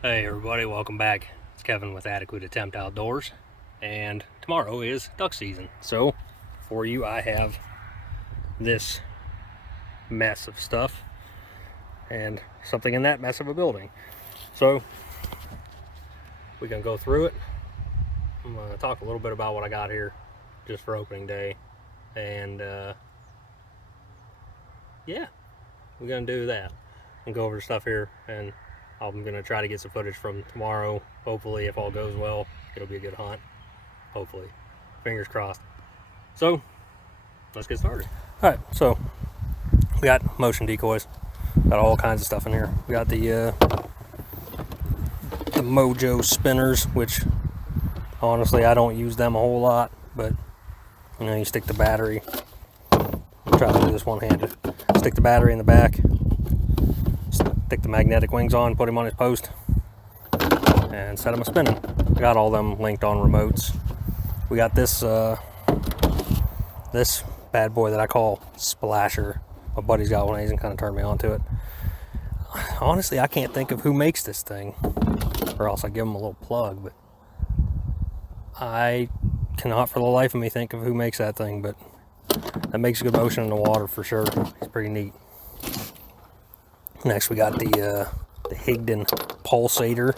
Hey everybody, welcome back. It's Kevin with Adequate Attempt Outdoors, and tomorrow is duck season. So for you I have this mess of stuff and something in that mess of a building. So we can go through it. I'm going to talk a little bit about what I got here just for opening day, and yeah, we're going to do that and go over stuff here, and I'm going to try to get some footage from tomorrow. Hopefully, if all goes well, it'll be a good hunt. Hopefully. Fingers crossed. So, let's get started. Alright, so we got motion decoys. Got all kinds of stuff in here. We got the Mojo spinners, which honestly I don't use them a whole lot, but you know, you stick the battery. I'll try to do this one-handed. Stick the battery in the back, stick the magnetic wings on, put him on his post, and set him a spinning. I got all them linked on remotes. We got this this bad boy that I call Splasher. My buddy's got one of these and kind of turned me on to it. Honestly, I can't think of who makes this thing, or else I give him a little plug, but I cannot for the life of me think of who makes that thing, but that makes a good motion in the water for sure. It's pretty neat. Next we got the Higdon Pulsator.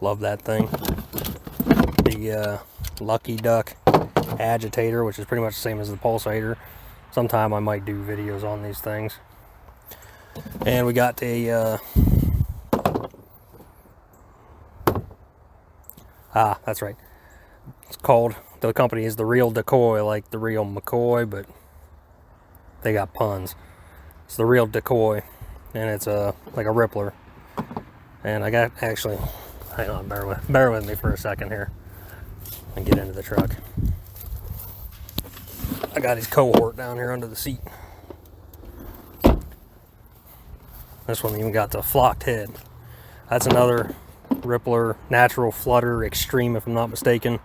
Love that thing. The Lucky Duck Agitator, which is pretty much the same as the Pulsator. Sometime I might do videos on these things. And we got a that's right. It's called, the company is The Real Decoy, like the real McCoy, but they got puns. It's The Real Decoy, and it's like a rippler. And I got, actually, hang on, bear with me for a second here and get into the truck. I got his cohort down here under the seat. This one even got the flocked head. That's another rippler, natural flutter extreme, if I'm not mistaken.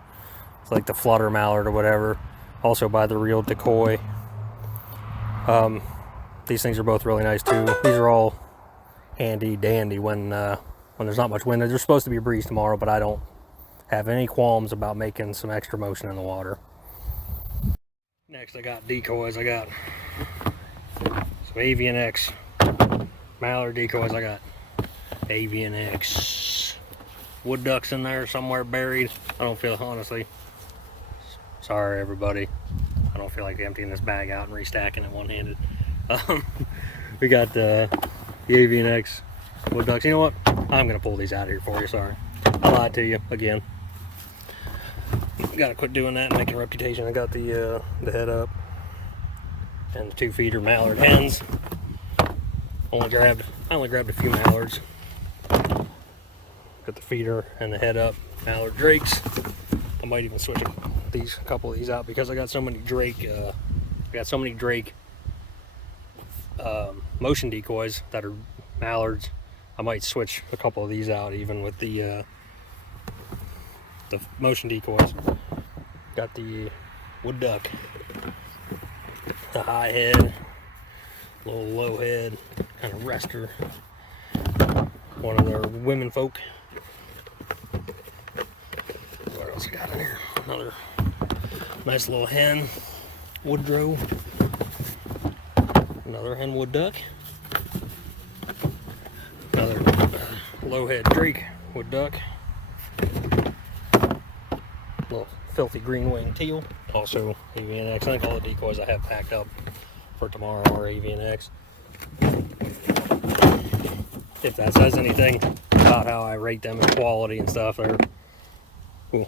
It's like the flutter mallard or whatever. Also by The Real Decoy. These things are both really nice too. These are all handy dandy when there's not much wind. There's supposed to be a breeze tomorrow, but I don't have any qualms about making some extra motion in the water. Next I got decoys. I got some Avian X mallard decoys. I got Avian X wood ducks in there somewhere buried. I don't feel, honestly, sorry everybody, I don't feel like emptying this bag out and restacking it one-handed. We got the Avian X wood ducks. You know what? I'm gonna pull these out of here for you. Sorry, I lied to you again. Gotta quit doing that and making a reputation. I got the head up and the 2 feeder mallard hens. I only grabbed a few mallards. Got the feeder and the head up mallard drakes. I might even switch a couple of these out because I got so many drake. Motion decoys that are mallards. I might switch a couple of these out even with the motion decoys. Got the wood duck, the high head, little low head, kind of rester. One of their women folk. What else I got in here? Another nice little hen, Woodrow. Another hen wood duck. Another low head drake wood duck. Little filthy green winged teal. Also Avian X. I think all the decoys I have packed up for tomorrow are Avian X. If that says anything about how I rate them in quality and stuff, there. Cool.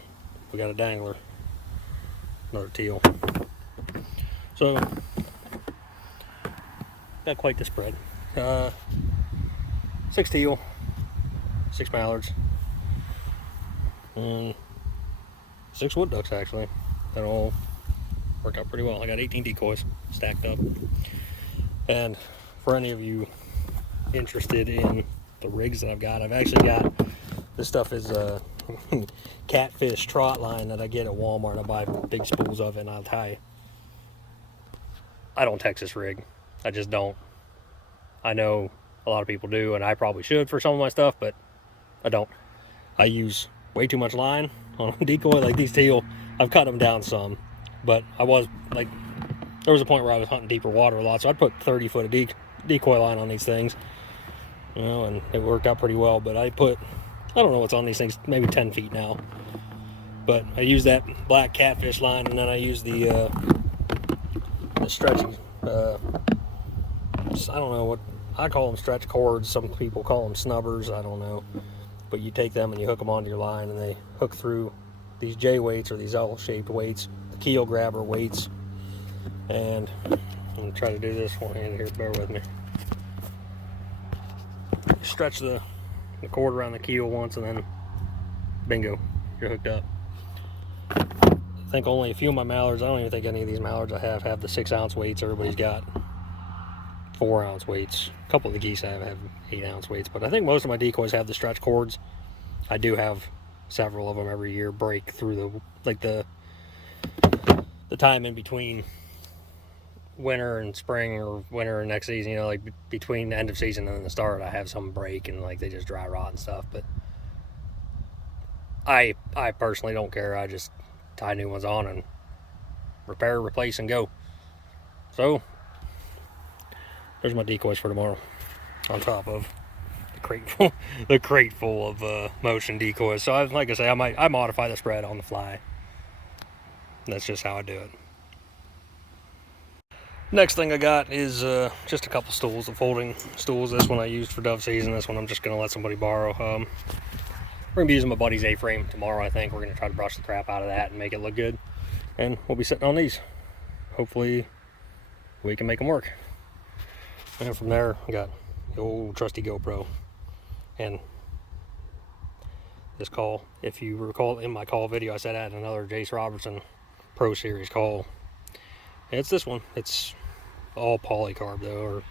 We got a dangler. Another teal. So got quite the spread. 6 teal, 6 mallards, and 6 wood ducks actually. That all worked out pretty well. I got 18 decoys stacked up. And for any of you interested in the rigs that I've actually got, this stuff is a catfish trot line that I get at Walmart. I buy big spools of it, and I'll tell you, I don't Texas rig. I just don't. I know a lot of people do, and I probably should for some of my stuff, but I don't. I use way too much line on a decoy. Like these teal, I've cut them down some, but I was like, there was a point where I was hunting deeper water a lot, so I'd put 30 foot of decoy line on these things, you know, and it worked out pretty well. But I don't know what's on these things, maybe 10 feet now. But I use that black catfish line, and then I use the stretchy, I don't know what, I call them stretch cords. Some people call them snubbers, I don't know. But you take them and you hook them onto your line, and they hook through these J weights or these L-shaped weights, the keel grabber weights. And I'm going to try to do this one hand here, bear with me. Stretch the cord around the keel once, and then bingo, you're hooked up. I think only a few of my mallards, I don't even think any of these mallards I have the 6 ounce weights. Everybody's got 4 ounce weights. A couple of the geese I have 8 ounce weights, but I think most of my decoys have the stretch cords. I do have several of them every year break through the time in between winter and spring, or winter and next season, you know, like between the end of season and the start, I have some break and like they just dry rot and stuff. But I personally don't care. I just tie new ones on and repair, replace, and go. So there's my decoys for tomorrow, on top of the crate full of motion decoys. So like I say, I modify the spread on the fly. That's just how I do it. Next thing I got is just a couple stools, the folding stools. This one I used for dove season. This one I'm just going to let somebody borrow. We're going to be using my buddy's A-frame tomorrow, I think. We're going to try to brush the crap out of that and make it look good. And we'll be sitting on these. Hopefully we can make them work. And from there, I got the old trusty GoPro. And this call, if you recall in my call video, I said I had another Jace Robertson Pro Series call. And it's this one. It's all polycarb though, or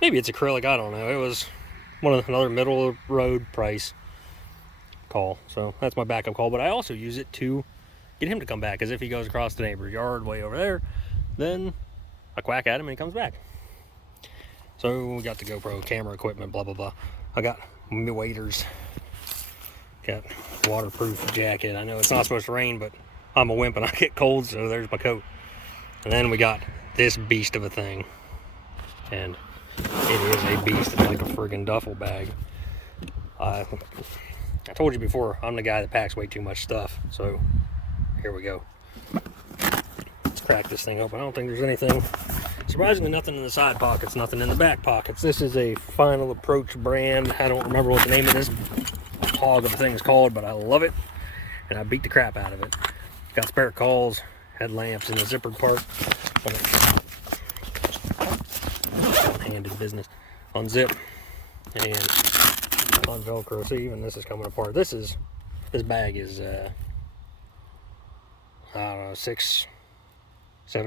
maybe it's acrylic, I don't know. It was another middle of the road price call. So that's my backup call, but I also use it to get him to come back, because if he goes across the neighbor's yard way over there, then I quack at him and he comes back. So we got the GoPro camera equipment, blah blah blah. I got my waders, got waterproof jacket. I know it's not supposed to rain, but I'm a wimp and I get cold, so there's my coat. And then we got this beast of a thing, and it is a beast. It's like a friggin' duffel bag. I told you before, I'm the guy that packs way too much stuff, so here we go. Let's crack this thing open. I don't think there's anything, surprisingly nothing in the side pockets, nothing in the back pockets. This is a Final Approach brand. I don't remember what the name of this hog of a thing is called, but I love it, and I beat the crap out of it. Got spare calls, headlamps in the zippered part. Handed business. Unzip and on Velcro. See, even this is coming apart. This bag is I don't know, 6-7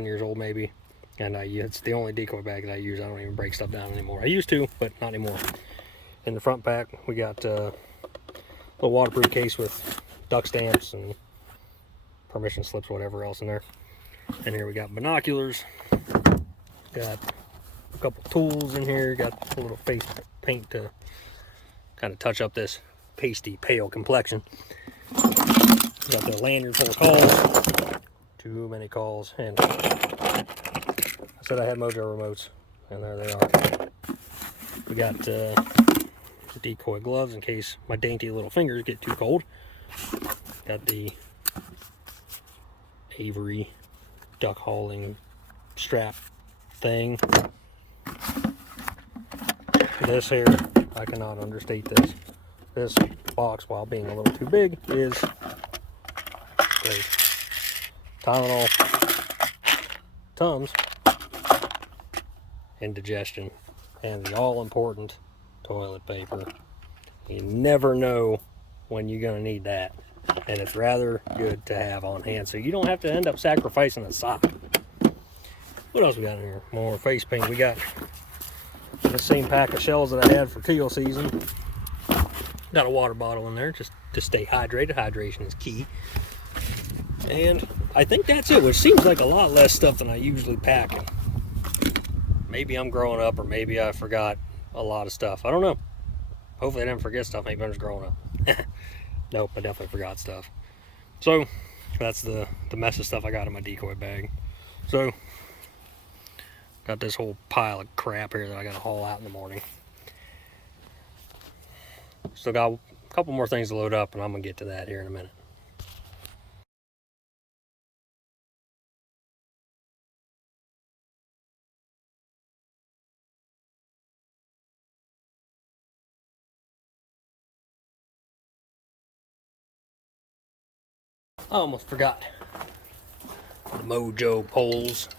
years old maybe, and it's the only decoy bag that I use. I don't even break stuff down anymore. I used to, but not anymore. In the front pack, we got a little waterproof case with duck stamps and permission slips, whatever else in there. And here we got binoculars, got a couple tools in here, got a little face paint to kind of touch up this pasty pale complexion. Got the lanyard full of calls, too many calls, and I said I had Mojo remotes, and there they are. We got decoy gloves in case my dainty little fingers get too cold. Got the Avery duck hauling strap thing. This here, I cannot understate this. This box, while being a little too big, is great. Tylenol, Tums, indigestion, and the all-important toilet paper. You never know when you're going to need that, and it's rather good to have on hand, so you don't have to end up sacrificing a sock. What else we got in here? More face paint. We got the same pack of shells that I had for teal season. Got a water bottle in there just to stay hydrated. Hydration is key. And I think that's it, which seems like a lot less stuff than I usually pack. Maybe I'm growing up, or maybe I forgot a lot of stuff. I don't know. Hopefully I didn't forget stuff. Maybe I'm just growing up. Nope, I definitely forgot stuff. So that's the mess of stuff I got in my decoy bag. So got this whole pile of crap here that I gotta haul out in the morning. Still got a couple more things to load up, and I'm gonna get to that here in a minute. I almost forgot the Mojo poles.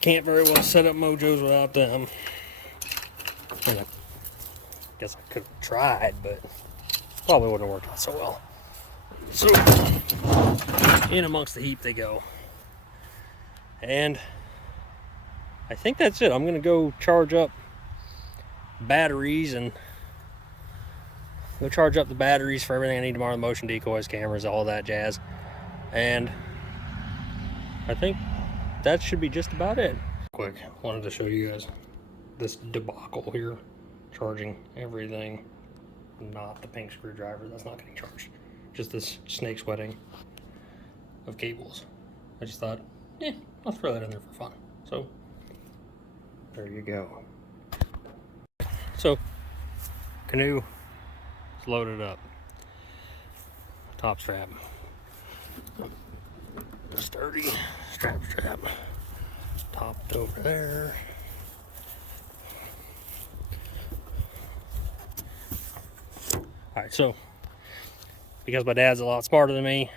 Can't very well set up Mojos without them. And I guess I could have tried, but probably wouldn't have worked out so well. So in amongst the heap they go. And I think that's it. I'm gonna go charge up batteries and go charge up the batteries for everything I need tomorrow, the motion decoys, cameras, all that jazz. And I think that should be just about it. Quick, wanted to show you guys this debacle here. Charging everything, not the pink screwdriver, that's not getting charged. Just this snake sweating of cables. I just thought, I'll throw that in there for fun. So, there you go. So, canoe is loaded up. Top strap. Sturdy strap. Topped over there. Alright, so, because my dad's a lot smarter than me,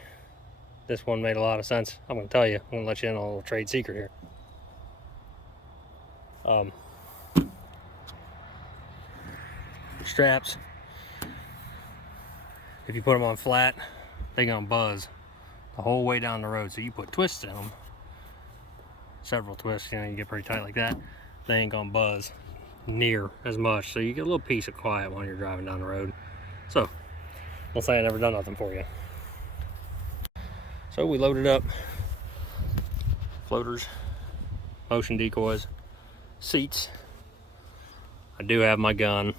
this one made a lot of sense. I'm going to tell you, I'm going to let you in on a little trade secret here. Straps, if you put them on flat, they're going to buzz the whole way down the road. So you put twists in them, several twists, you get pretty tight like that, they ain't going to buzz near as much. So you get a little piece of quiet when you're driving down the road. So, don't say I never done nothing for you. So we loaded up floaters, motion decoys, seats. I do have my gun,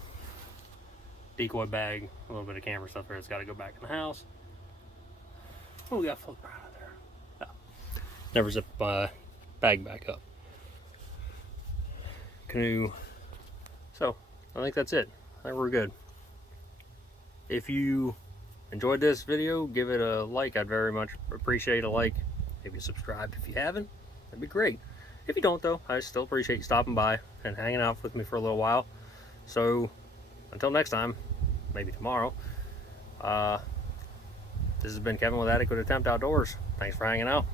decoy bag, a little bit of camera stuff there. It's got to go back in the house. What we got floating around out there? Oh, never zipped my bag back up. Canoe. So I think that's it. I think we're good. If you enjoyed this video, give it a like. I'd very much appreciate a like. Maybe subscribe if you haven't. That'd be great. If you don't, though, I still appreciate you stopping by and hanging out with me for a little while. So until next time, maybe tomorrow, this has been Kevin with Adequate Attempt Outdoors. Thanks for hanging out.